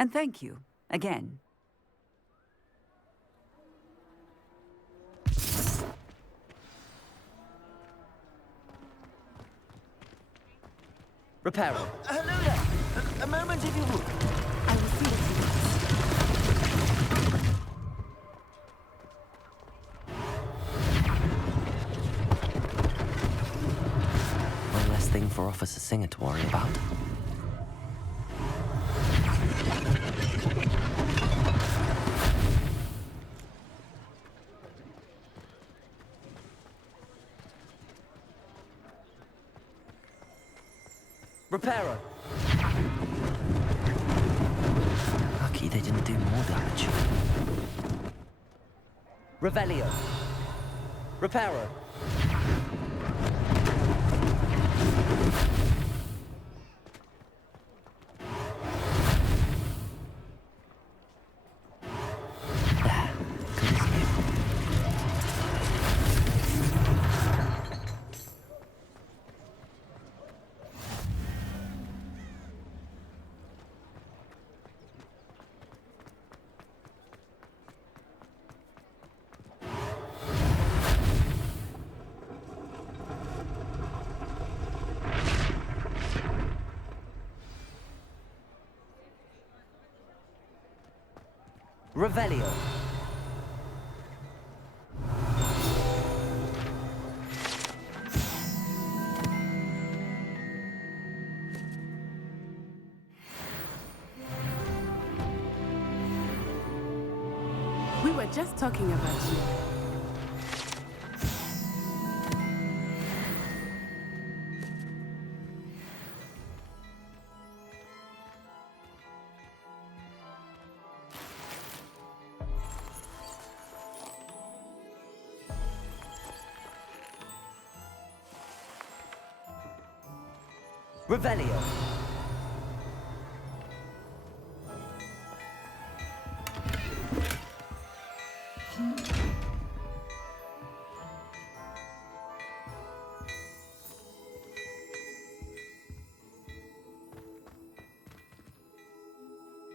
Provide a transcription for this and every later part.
And thank you, again. Reparo. Hello there. A moment if you would. I will see what One less thing for Officer Singer to worry about. Reparo. Lucky they didn't do more damage. Revelio. Reparo. There. Good as new. Revelio. We were just talking about you. Revelio.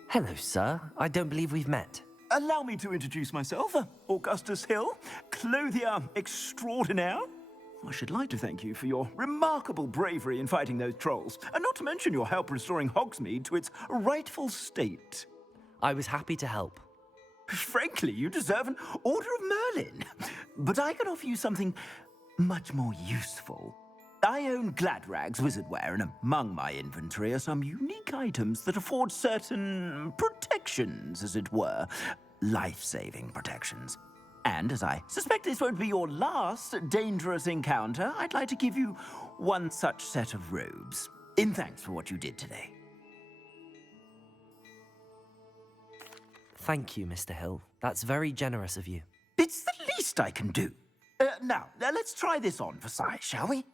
Hello, sir. I don't believe we've met. Allow me to introduce myself, Augustus Hill, clothier extraordinaire. I should like to thank you for your remarkable bravery in fighting those trolls, and not to mention your help restoring Hogsmeade to its rightful state. I was happy to help. Frankly, you deserve an Order of Merlin. But I can offer you something much more useful. I own Gladrag's wizardware, and among my inventory are some unique items that afford certain protections, as it were. Life-saving protections. And as I suspect this won't be your last dangerous encounter, I'd like to give you one such set of robes, in thanks for what you did today. Thank you, Mr. Hill. That's very generous of you. It's the least I can do. Now, let's try this on for size, shall we?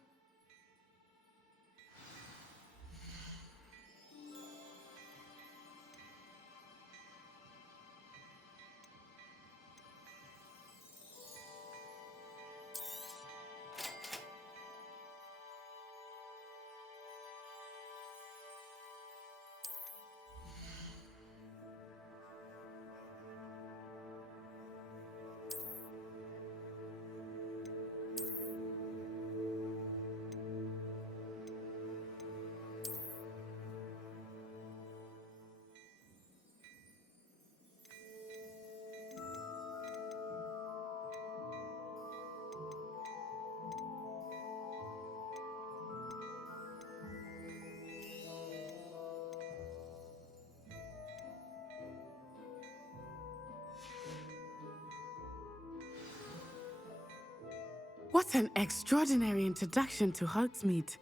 What an extraordinary introduction to Hogsmeade.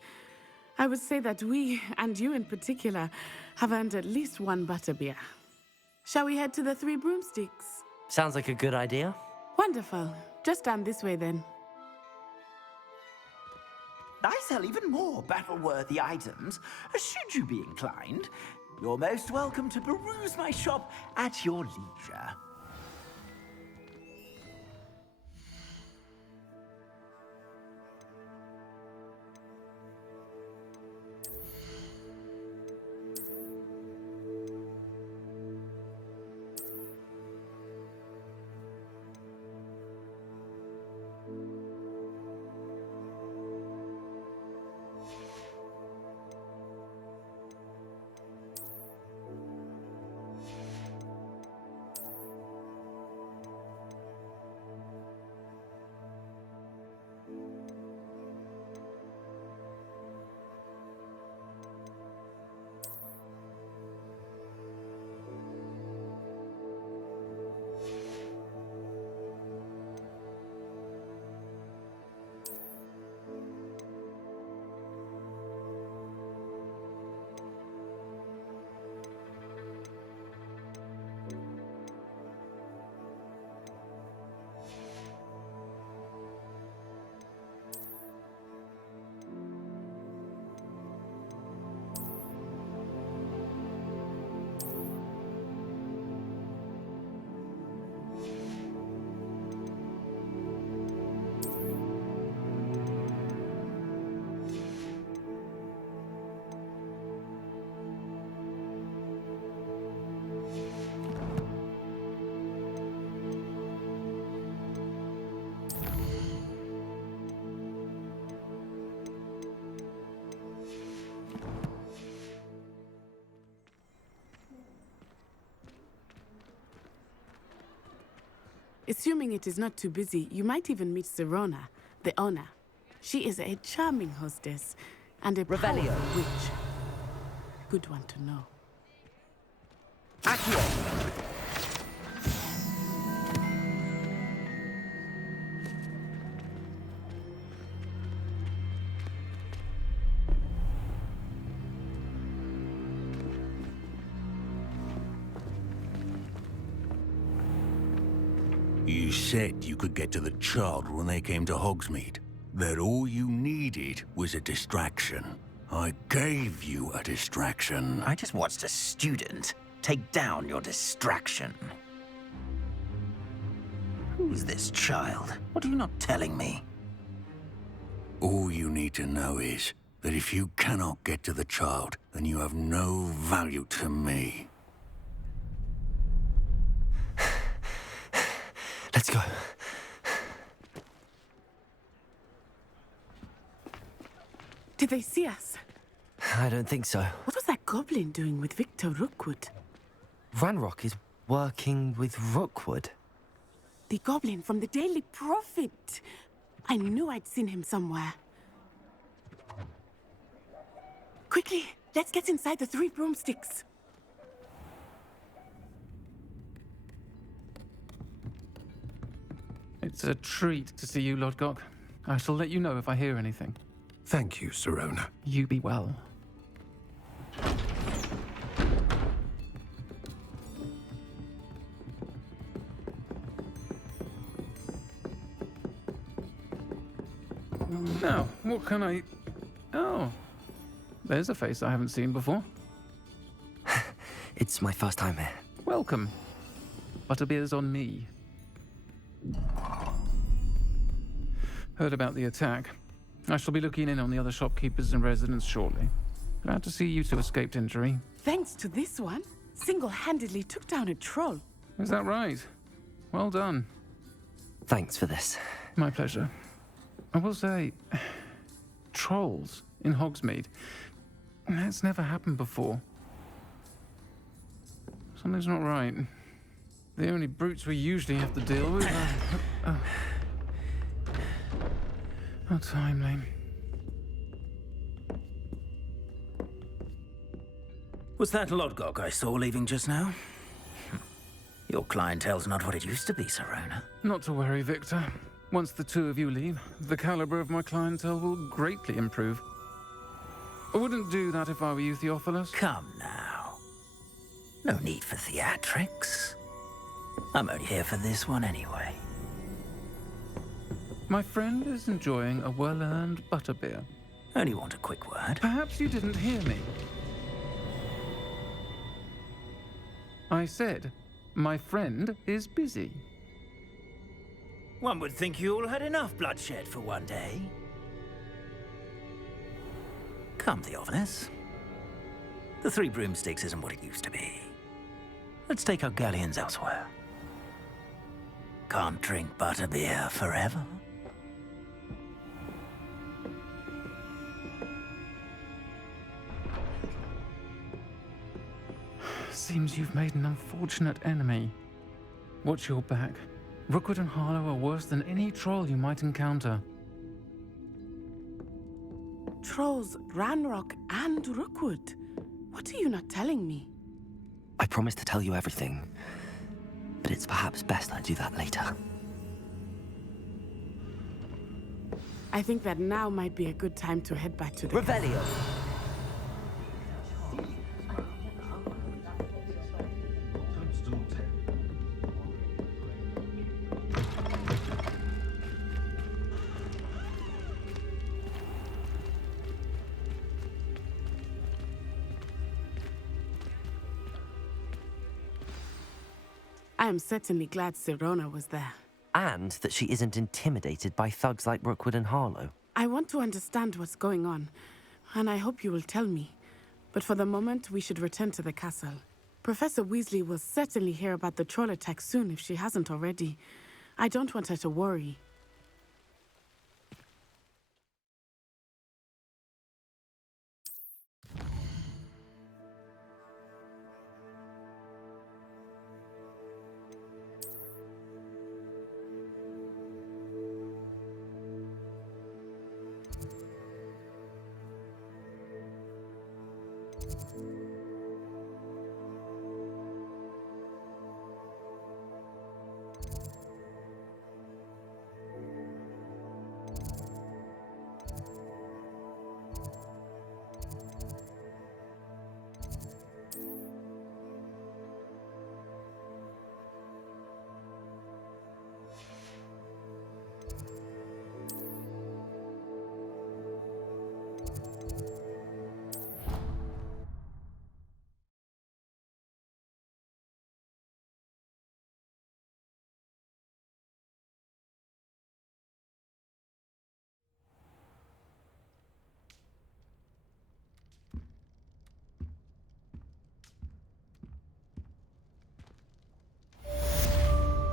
I would say that we, and you in particular, have earned at least one butterbeer. Shall we head to the Three Broomsticks? Sounds like a good idea. Wonderful. Just down this way then. I sell even more battle-worthy items, should you be inclined. You're most welcome to peruse my shop at your leisure. Assuming it is not too busy, you might even meet Sirona, the owner. She is a charming hostess and a Revelio. powerful witch. Good one to know. Accio! You said you could get to the child when they came to Hogsmeade. That all you needed was a distraction. I gave you a distraction. I just watched a student take down your distraction. Who's this child? What are you not telling me? All you need to know is that if you cannot get to the child, then you have no value to me. Let's go. Did they see us? I don't think so. What was that goblin doing with Victor Rookwood? Ranrock is working with Rookwood. The goblin from the Daily Prophet. I knew I'd seen him somewhere. Quickly, let's get inside the three broomsticks. It's a treat to see you, Lodgok. I shall let you know if I hear anything. Thank you, Sirona. You be well. Now, what can I... Oh, there's a face I haven't seen before. It's my first time here. Welcome. Butterbeer's on me. Heard about the attack. I shall be looking in on the other shopkeepers and residents shortly. Glad to see you two escaped injury. Thanks to this one, single-handedly took down a troll. Is that right? Well done. Thanks for this. My pleasure. I will say, trolls in Hogsmeade. That's never happened before. Something's not right. The only brutes we usually have to deal with are... How timely. Was that Lodgok I saw leaving just now? Your clientele's not what it used to be, Sirona. Not to worry, Victor. Once the two of you leave, the caliber of my clientele will greatly improve. I wouldn't do that if I were you, Theophilus. Come now. No need for theatrics. I'm only here for this one anyway. My friend is enjoying a well-earned butterbeer. Only want a quick word. Perhaps you didn't hear me. I said, my friend is busy. One would think you all had enough bloodshed for one day. Come, Theophilus. The Three Broomsticks isn't what it used to be. Let's take our galleons elsewhere. Can't drink butterbeer forever. Seems you've made an unfortunate enemy. Watch your back. Rookwood and Harlow are worse than any troll you might encounter. Trolls, Ranrock, and Rookwood. What are you not telling me? I promise to tell you everything, but it's perhaps best I do that later. I think that now might be a good time to head back to the Revelio! I am certainly glad Sirona was there. And that she isn't intimidated by thugs like Rookwood and Harlow. I want to understand what's going on, and I hope you will tell me. But for the moment, we should return to the castle. Professor Weasley will certainly hear about the troll attack soon if she hasn't already. I don't want her to worry.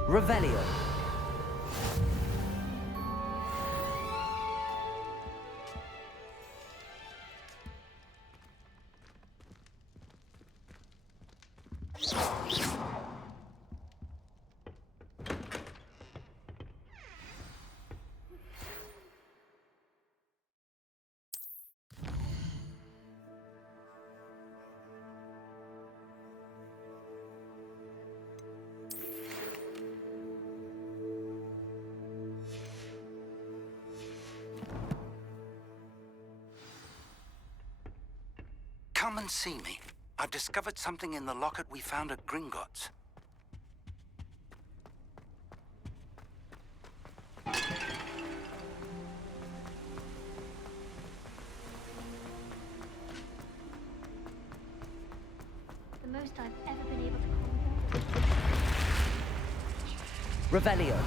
Revelio. Come and see me. I've discovered something in the locket we found at Gringotts. The most I've ever been able to conquer. Revelio.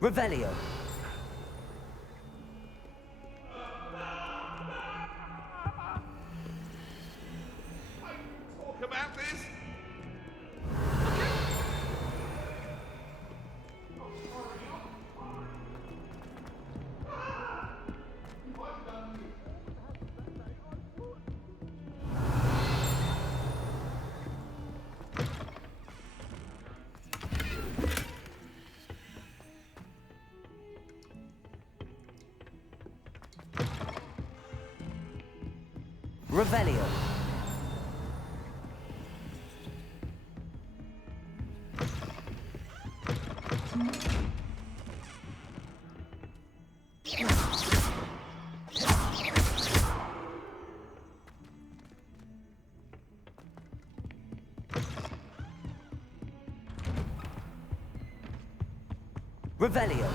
Revelio. Talk about this? Revelio. Revelio.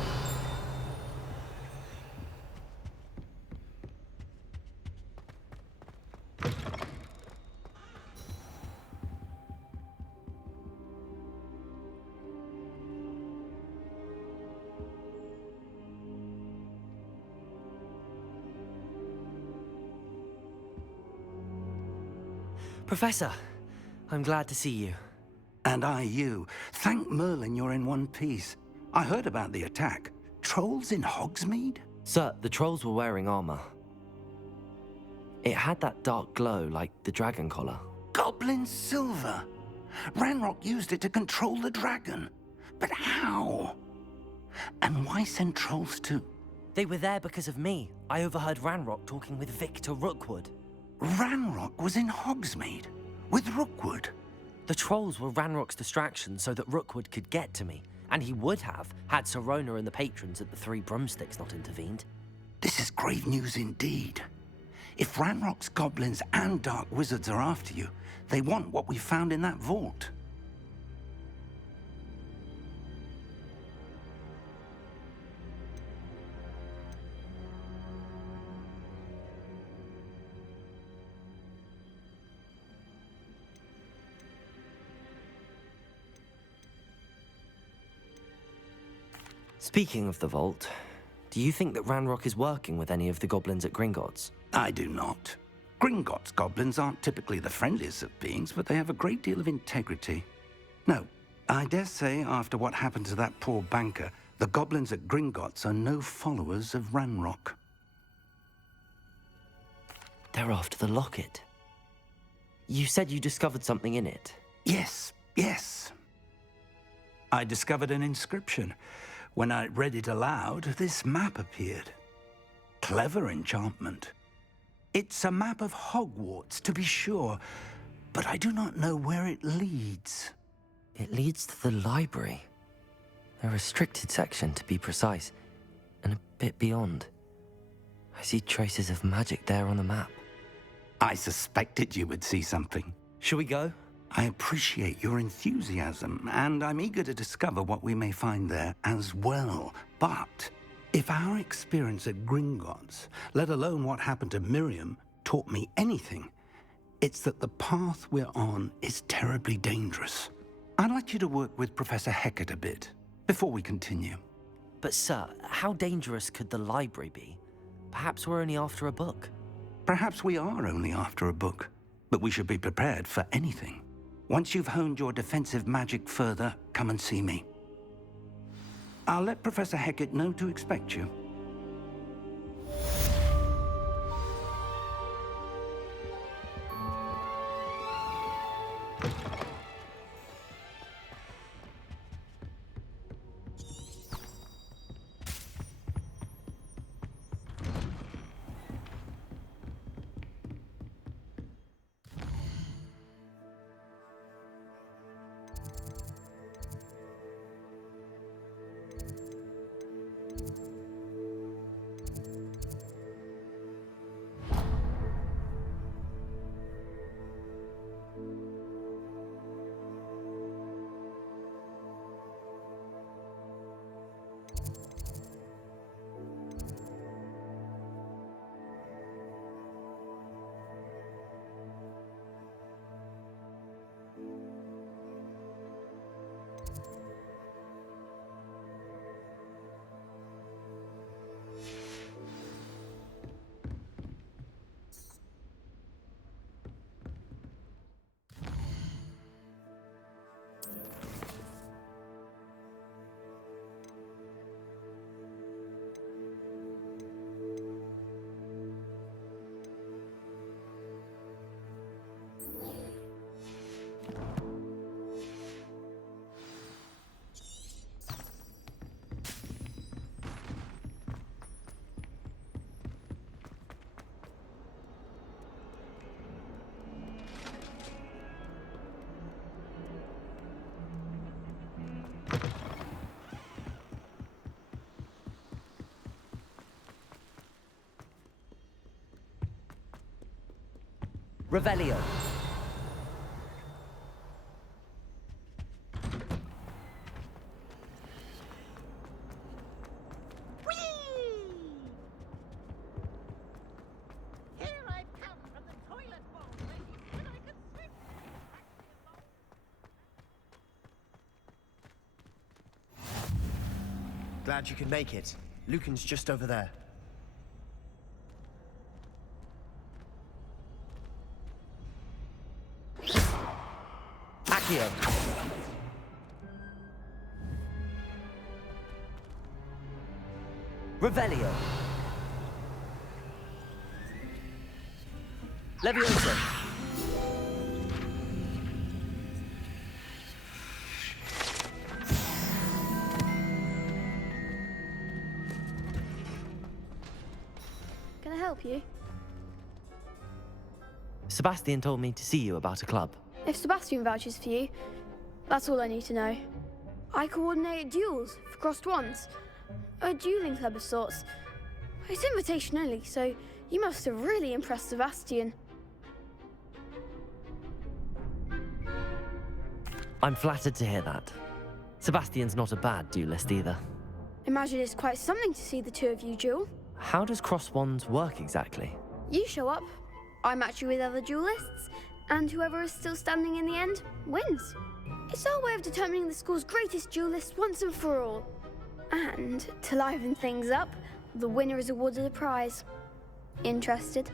Professor, I'm glad to see you. And I you. Thank Merlin you're in one piece. I heard about the attack. Trolls in Hogsmeade? Sir, the trolls were wearing armor. It had that dark glow like the dragon collar. Goblin silver! Ranrock used it to control the dragon. But how? And why send trolls to... They were there because of me. I overheard Ranrock talking with Victor Rookwood. Ranrock was in Hogsmeade? With Rookwood? The trolls were Ranrock's distraction so that Rookwood could get to me. And he would have, had Sirona and the patrons at the Three Broomsticks not intervened. This is grave news indeed. If Ranrock's goblins and dark wizards are after you, they want what we found in that vault. Speaking of the vault, do you think that Ranrock is working with any of the goblins at Gringotts? I do not. Gringotts goblins aren't typically the friendliest of beings, but they have a great deal of integrity. No, I dare say after what happened to that poor banker, the goblins at Gringotts are no followers of Ranrock. They're after the locket. You said you discovered something in it. Yes. I discovered an inscription. When I read it aloud, this map appeared. Clever enchantment. It's a map of Hogwarts, to be sure, but I do not know where it leads. It leads to the library. A restricted section, to be precise, and a bit beyond. I see traces of magic there on the map. I suspected you would see something. Shall we go? I appreciate your enthusiasm, and I'm eager to discover what we may find there as well. But if our experience at Gringotts, let alone what happened to Miriam, taught me anything, it's that the path we're on is terribly dangerous. I'd like you to work with Professor Hecat a bit before we continue. But sir, how dangerous could the library be? Perhaps we're only after a book. Perhaps we are only after a book, but we should be prepared for anything. Once you've honed your defensive magic further, come and see me. I'll let Professor Hecat know to expect you. Revelio. Glad you could make it. Lucan's just over there. Accio. Revelio. Levioso. Can I help you? Sebastian told me to see you about a club. If Sebastian vouches for you, that's all I need to know. I coordinate duels for crossed wands. A dueling club of sorts. It's invitation only, so you must have really impressed Sebastian. I'm flattered to hear that. Sebastian's not a bad duelist either. Imagine it's quite something to see the two of you duel. How does cross wands work exactly? You show up, I match you with other duelists, and whoever is still standing in the end wins. It's our way of determining the school's greatest duelist once and for all. And to liven things up, the winner is awarded a prize. Interested?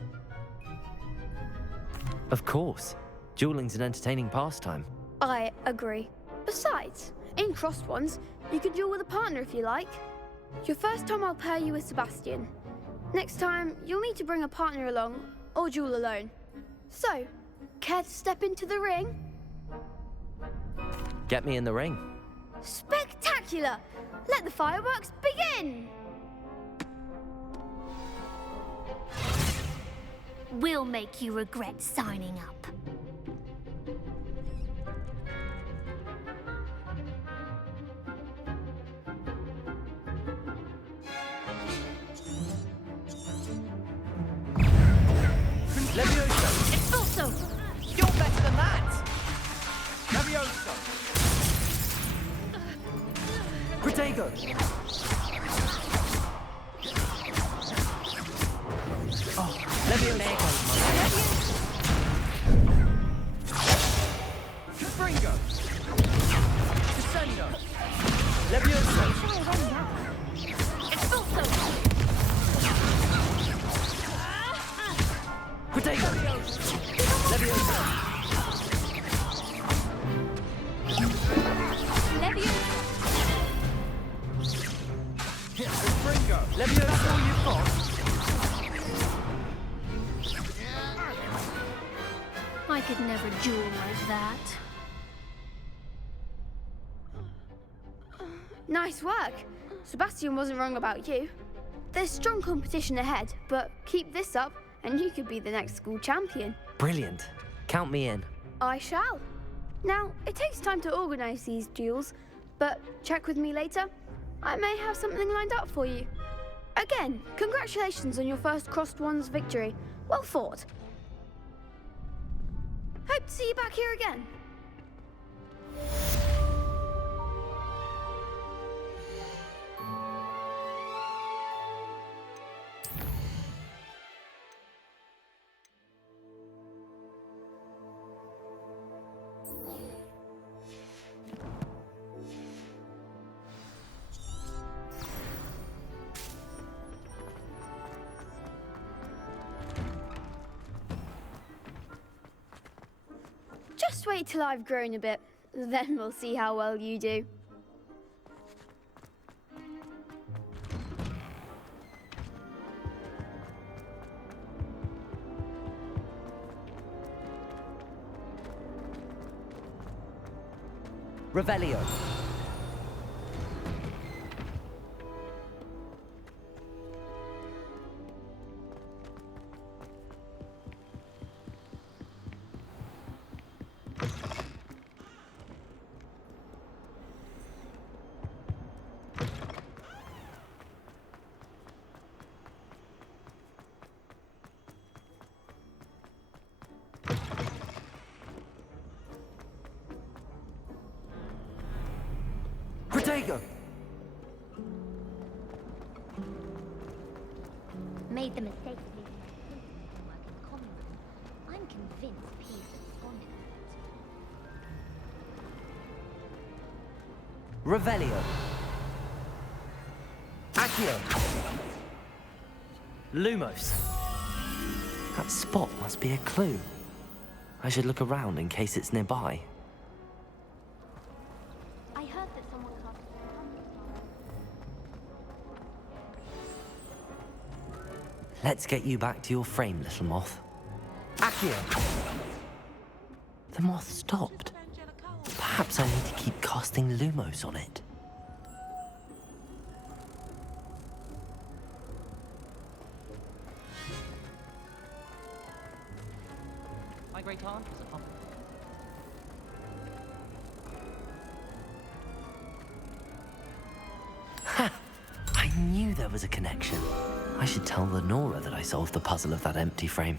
Of course. Dueling's an entertaining pastime. I agree. Besides, in crossed ones, you can duel with a partner if you like. Your first time I'll pair you with Sebastian. Next time, you'll need to bring a partner along, or duel alone. So, care to step into the ring? Get me in the ring. Spectacular! Let the fireworks begin! We'll make you regret signing up. Levioso! Expulso! You're better than that! Levioso! Protego! Levioso! Springo! Descendo! Levioso! Expulso! Protego! Levioso! Springo! Levioso! That's all you've got? I could never duel like that. Nice work. Sebastian wasn't wrong about you. There's strong competition ahead, but keep this up and you could be the next school champion. Brilliant. Count me in. I shall. Now, it takes time to organise these duels, but check with me later. I may have something lined up for you. Again, congratulations on your first crossed wands victory. Well fought. Hope to see you back here again. Just wait till I've grown a bit, then we'll see how well you do. Revelio. Protego! Made the mistake of leaving their work in the common room. I'm convinced Peeves responded with it. Revelio. Accio. Lumos. That spot must be a clue. I should look around in case it's nearby. I heard that someone cast Let's get you back to your frame, little moth. Accio. The moth stopped. Perhaps I need to keep casting Lumos on it. My great aunt was a pump. love as a connection. I should tell Lenora that I solved the puzzle of that empty frame.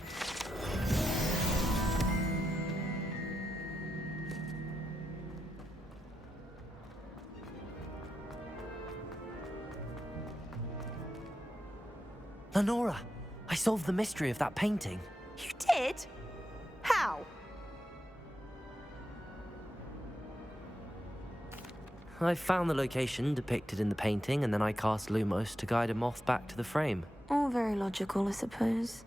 Lenora, I solved the mystery of that painting. You did? How? I found the location depicted in the painting, and then I cast Lumos to guide a moth back to the frame. All very logical, I suppose.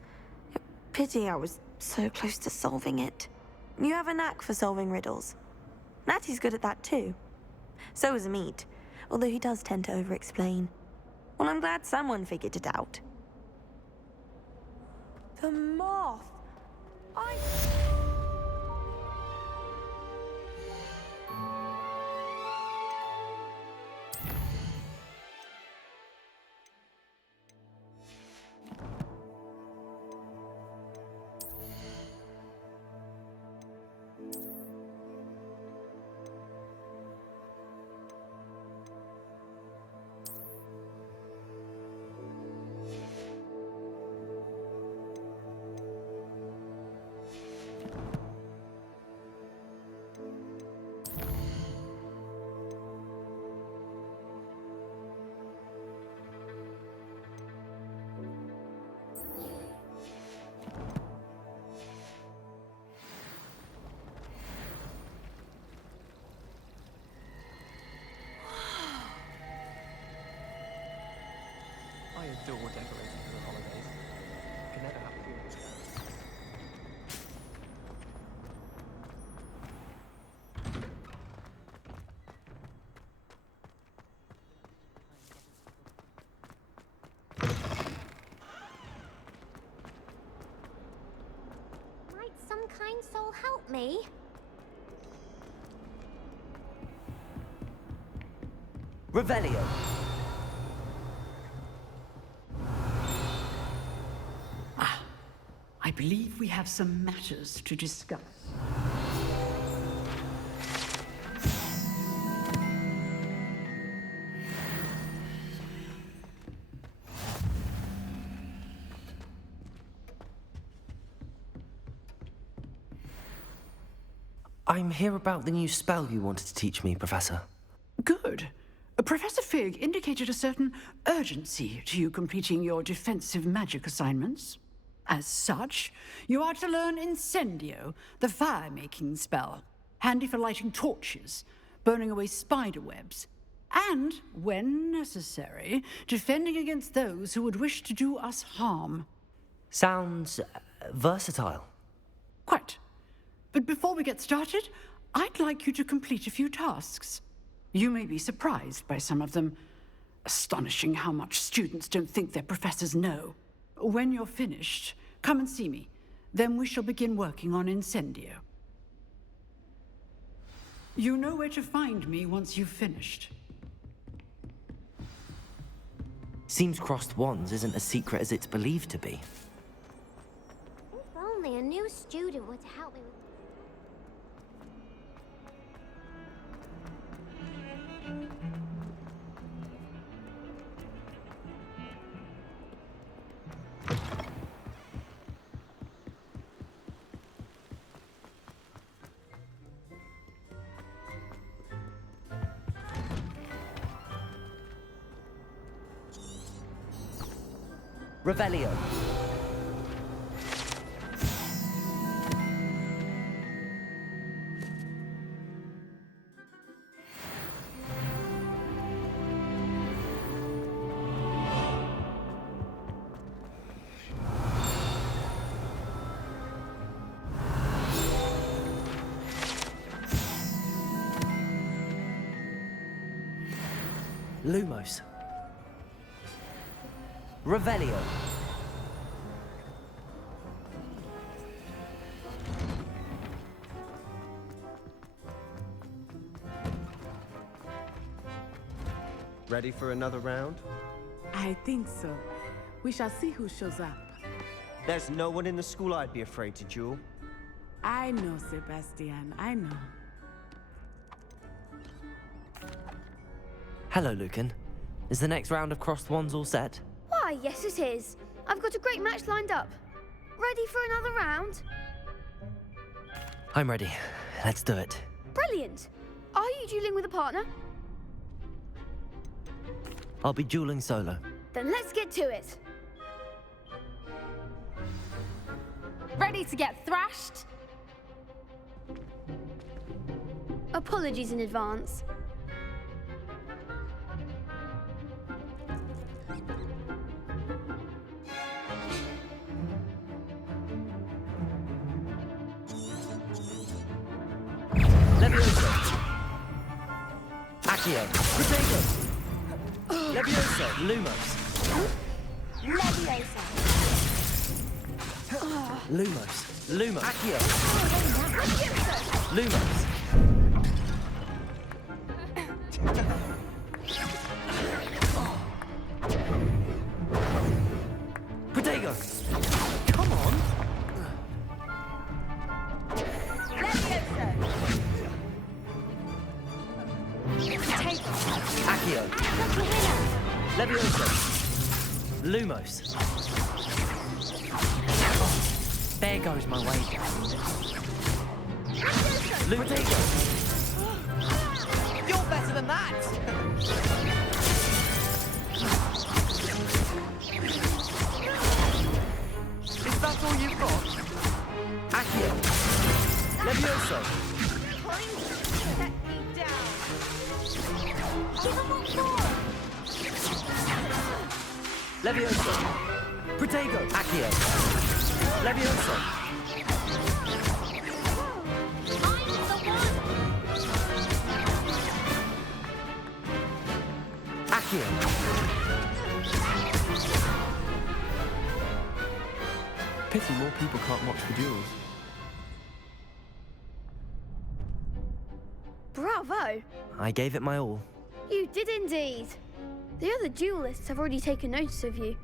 Pity I was so close to solving it. You have a knack for solving riddles. Natty's good at that too. So is Amit, although he does tend to over-explain. Well, I'm glad someone figured it out. The moth! I adore decorating for the holidays. Can never have too much. Might some kind soul help me? Revelio. I believe we have some matters to discuss. I'm here about the new spell you wanted to teach me, Professor. Good. Professor Fig indicated a certain urgency to you completing your defensive magic assignments. As such, you are to learn Incendio, the fire-making spell, handy for lighting torches, burning away spider webs, and, when necessary, defending against those who would wish to do us harm. Sounds versatile. Quite. But before we get started, I'd like you to complete a few tasks. You may be surprised by some of them. Astonishing how much students don't think their professors know. When you're finished, come and see me. Then we shall begin working on Incendio. You know where to find me once you've finished. Seems crossed wands isn't as secret as it's believed to be. If only a new student were to help me with... Revelio. Lumos. Revelio. Ready for another round? I think so. We shall see who shows up. There's no one in the school I'd be afraid to duel. I know, Sebastian. I know. Hello, Lucan. Is the next round of crossed wands all set? Why, yes it is. I've got a great match lined up. Ready for another round? I'm ready. Let's do it. Brilliant. Are you dueling with a partner? I'll be dueling solo. Then let's get to it. Ready to get thrashed? Apologies in advance. Levioso. Accio. Protego. Levioso. Lumos. Leviosa. Lumos. Lumos. Accio. Lumos. Protego. Come on. Accio. Levioso. Lumos. There goes my way. Protego. You're better than that. Is that all you've got? Accio. Levioso. Levioso. Protego. Accio. Levioso. Accio. Pity more people can't watch the duels. Bravo! I gave it my all. You did indeed. The other duelists have already taken notice of you,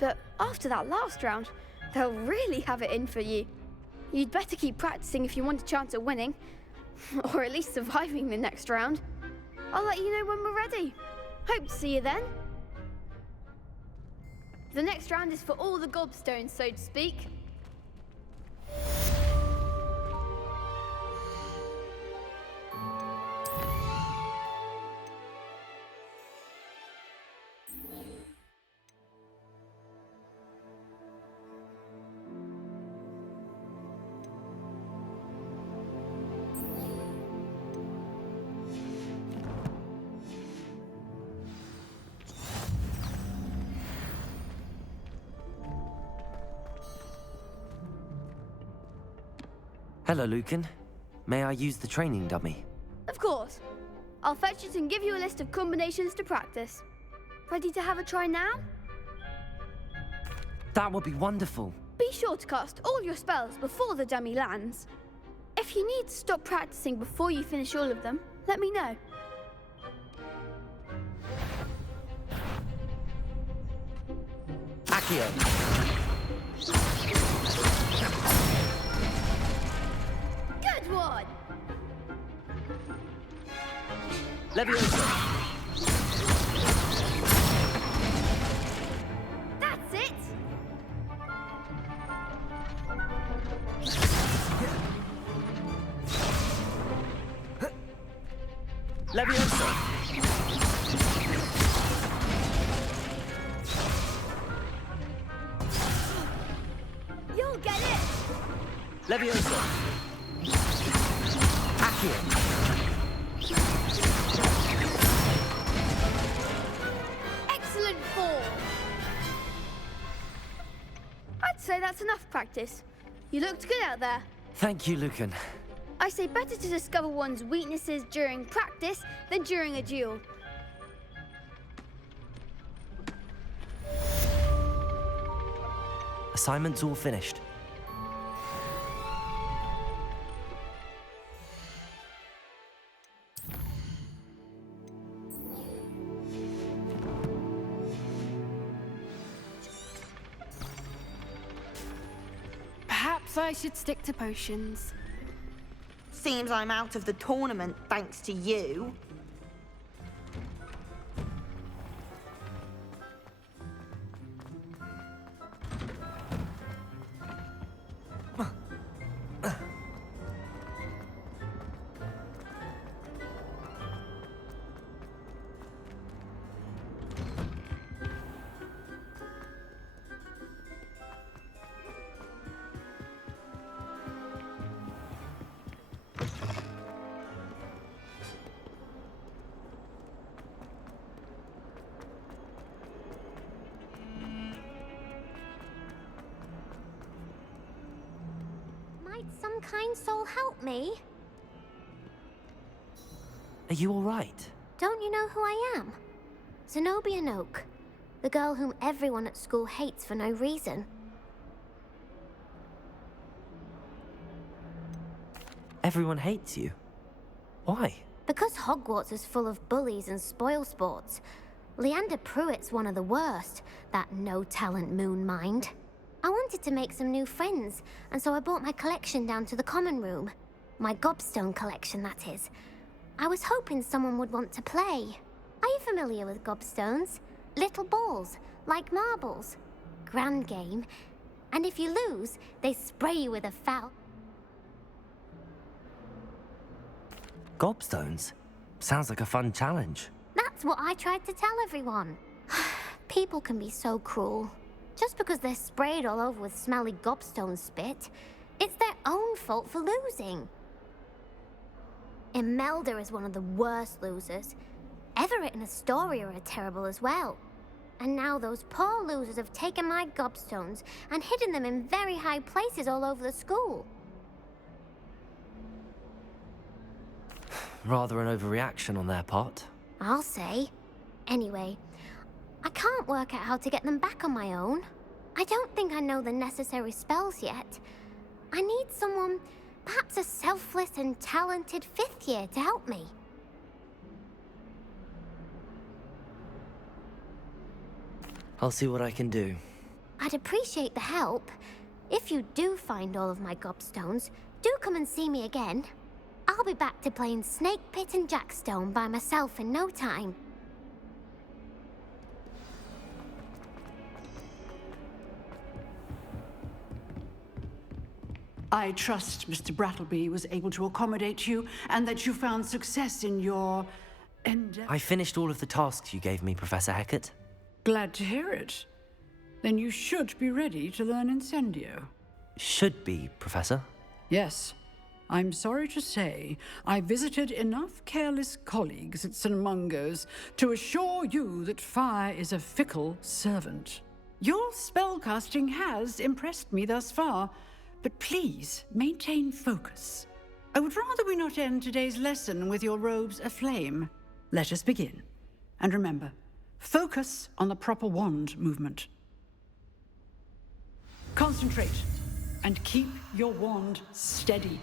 but after that last round, they'll really have it in for you. You'd better keep practicing if you want a chance at winning, or at least surviving the next round. I'll let you know when we're ready. Hope to see you then. The next round is for all the gobstones, so to speak. Hello, Lucan. May I use the training dummy? Of course. I'll fetch it and give you a list of combinations to practice. Ready to have a try now? That would be wonderful. Be sure to cast all your spells before the dummy lands. If you need to stop practicing before you finish all of them, let me know. Accio. Good one! Levioso. That's it! Levioso. You'll get it! Levioso. Accio. Excellent form! I'd say that's enough practice. You looked good out there. Thank you, Lucan. I say better to discover one's weaknesses during practice than during a duel. Assignment's all finished. Perhaps I should stick to potions. Seems I'm out of the tournament thanks to you. some kind soul help me? Are you all right? Don't you know who I am? Zenobia Noak, the girl whom everyone at school hates for no reason. Everyone hates you. Why? Because Hogwarts is full of bullies and spoilsports. Leander Pruitt's one of the worst, that no-talent moon mind. I wanted to make some new friends, and so I brought my collection down to the common room. My gobstone collection, that is. I was hoping someone would want to play. Are you familiar with gobstones? Little balls, like marbles. Grand game. And if you lose, they spray you with a foul. Gobstones? Sounds like a fun challenge. That's what I tried to tell everyone. People can be so cruel. Just because they're sprayed all over with smelly gobstone spit, it's their own fault for losing. Imelda is one of the worst losers. Everett and Astoria are terrible as well. And now those poor losers have taken my gobstones and hidden them in very high places all over the school. Rather an overreaction on their part. I'll say. Anyway, I can't work out how to get them back on my own. I don't think I know the necessary spells yet. I need someone, perhaps a selfless and talented fifth year to help me. I'll see what I can do. I'd appreciate the help. If you do find all of my gobstones, do come and see me again. I'll be back to playing Snake Pit and Jackstone by myself in no time. I trust Mr. Brattleby was able to accommodate you and that you found success in your endeavor. I finished all of the tasks you gave me, Professor Hecat. Glad to hear it. Then you should be ready to learn Incendio. Should be, Professor. Yes. I'm sorry to say, I visited enough careless colleagues at St. Mungo's to assure you that fire is a fickle servant. Your spellcasting has impressed me thus far, but please maintain focus. I would rather we not end today's lesson with your robes aflame. Let us begin. And remember, focus on the proper wand movement. Concentrate, and keep your wand steady.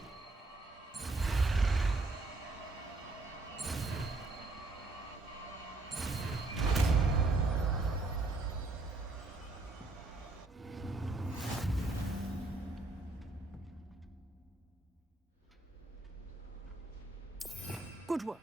Good work.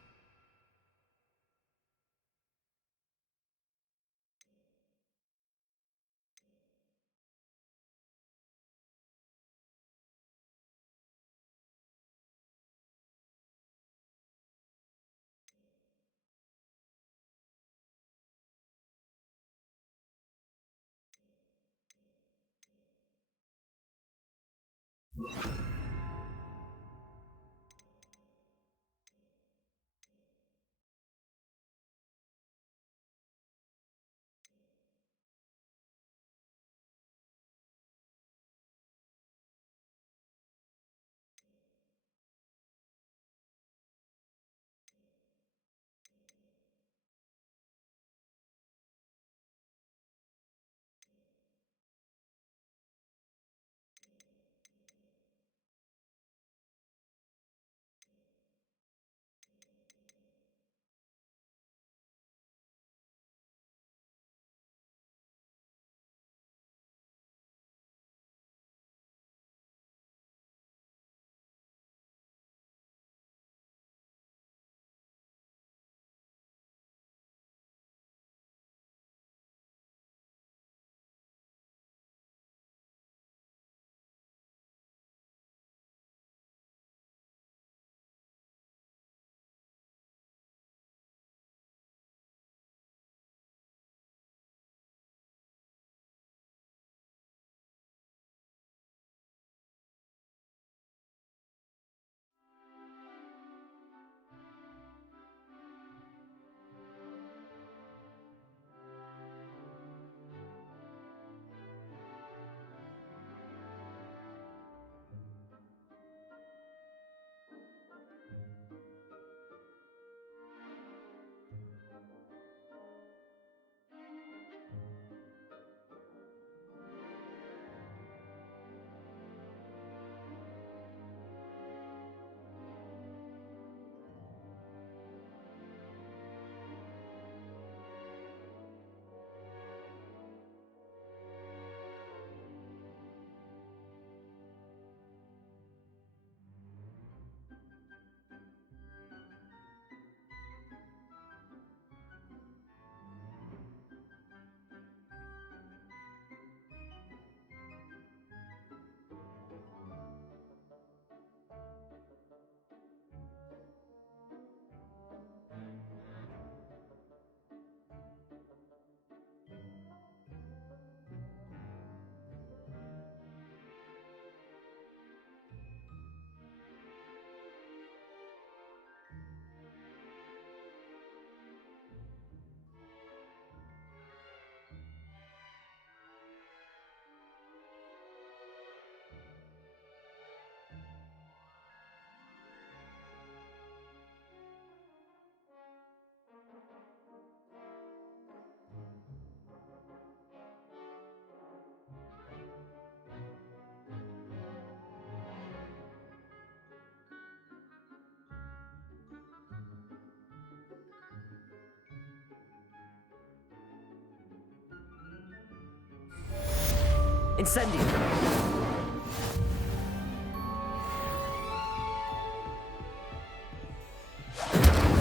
Incendio!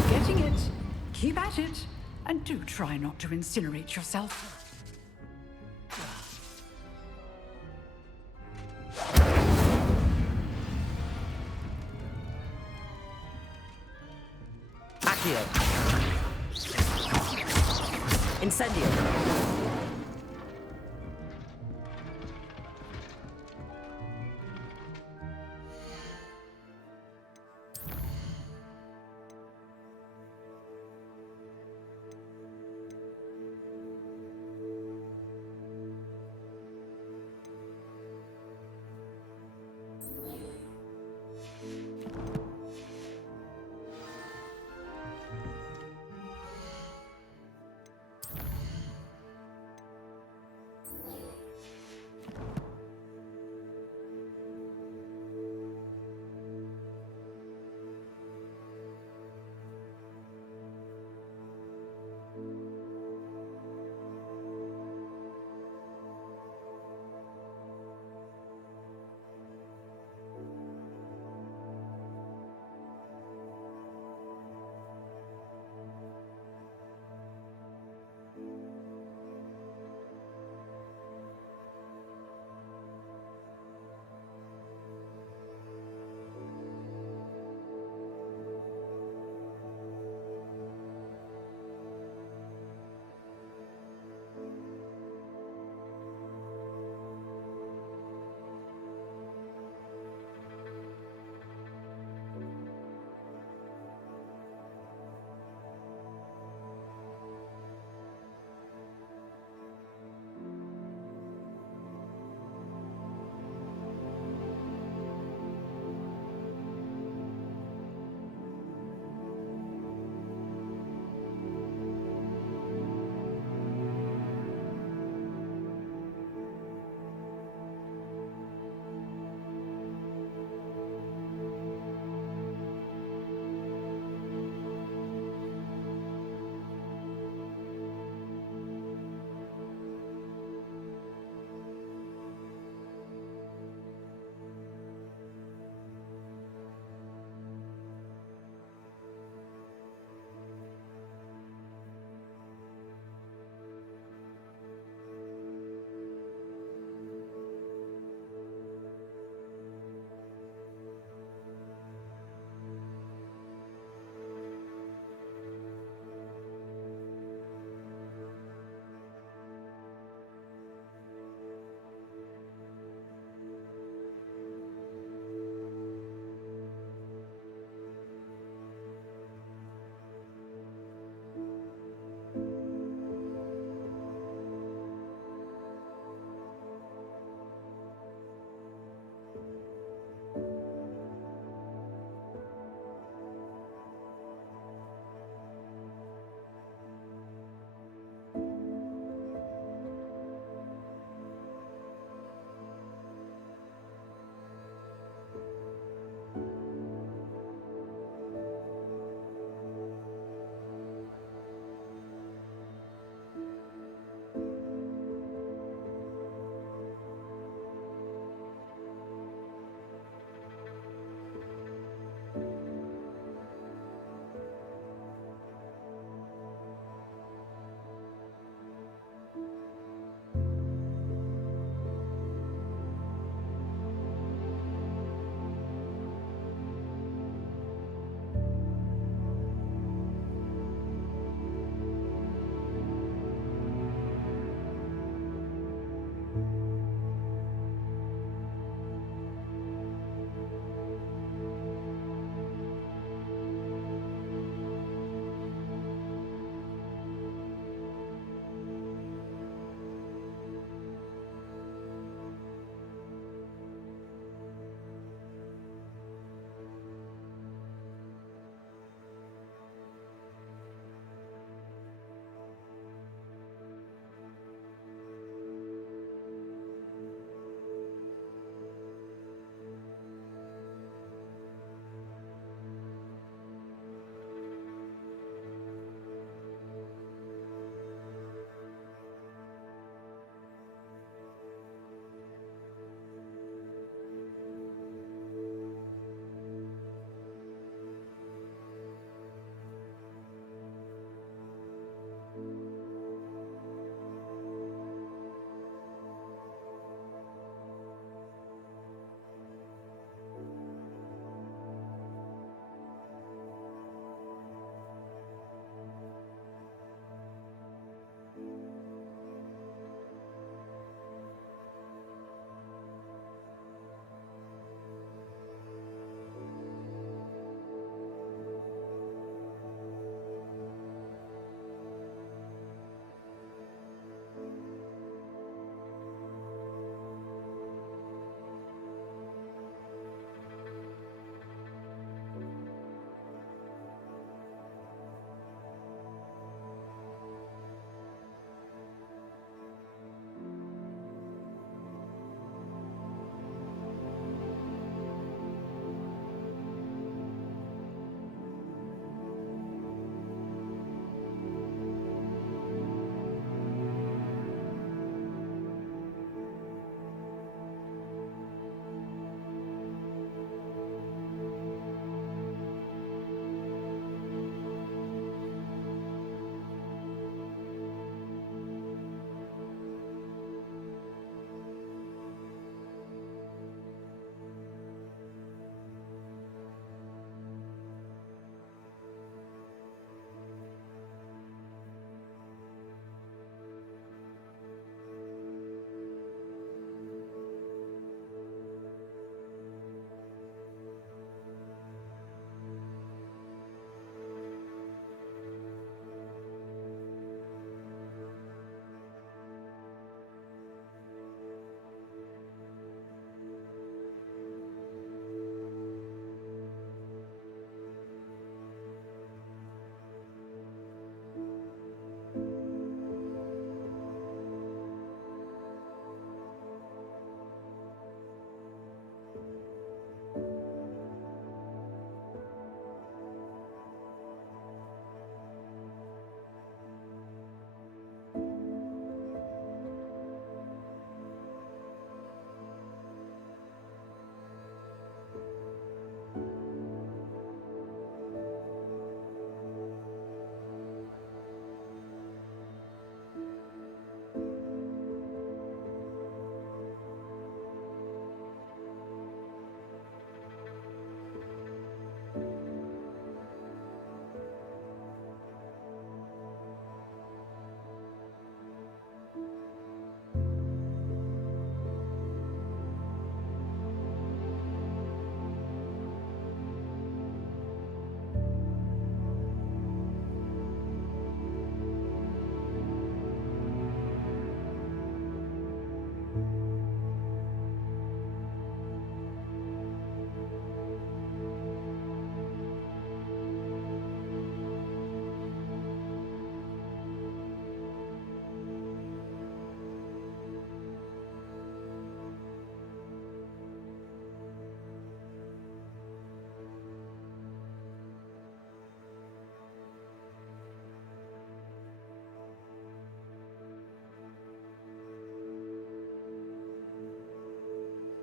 Getting it. Keep at it. And do try not to incinerate yourself. Accio! Incendio!